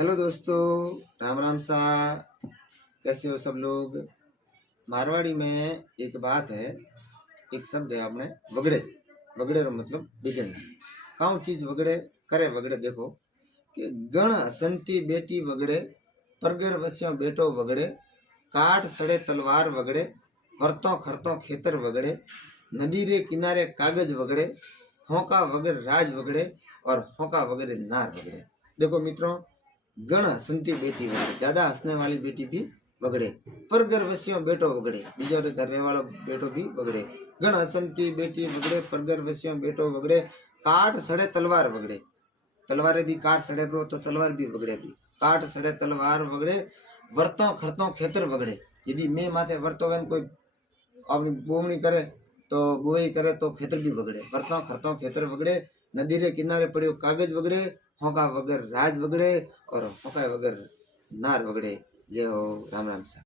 Hello दोस्तों, राम राम सा। कैसे हो सब लोग। मारवाड़ी में एक बात है, एक शब्द है आपने वगड़े। वगड़े रो मतलब बिगड़ना। काउ चीज वगड़े करे वगड़े। देखो कि गण हसंती बेटी वगड़े, परगर वस्यों बेटो वगड़े, काठ सड़े तलवार वगड़े, वर्तों खरतों खेतर वगड़े, नदी रे किनारे कागज वगड़े, होका वगर राज वगड़े और होका वगैरह नार वगड़े। देखो मित्रों, गण हसंती बेटी वगड़े, ज्यादा हंसने वाली बेटी भी वगड़े, पर घर वस्यों बेटो वगड़े, बीजो घर रहने वाला बेटो भी वगड़े। गण हसंती बेटी वगड़े, पर घर वस्यों बेटो वगड़े, काट सड़े तलवार वगड़े। तलवारें भी काट सड़े करो तो तलवार भी वगड़े भी। काट सड़े तलवार वगड़े, वर्तों खरतों खेतर वगड़े। यदि मैं माथे वर्तो वेन कोई अपनी बोवनी करे तो बुआई करे तो खेतर भी वगड़े। वर्तों खरतों खेतर वगड़े, नदी रे किनारे पड़ियो कागज वगड़े, होका वगर राज वगड़े और होका वगर नार वगड़े। जय हो। राम राम सा।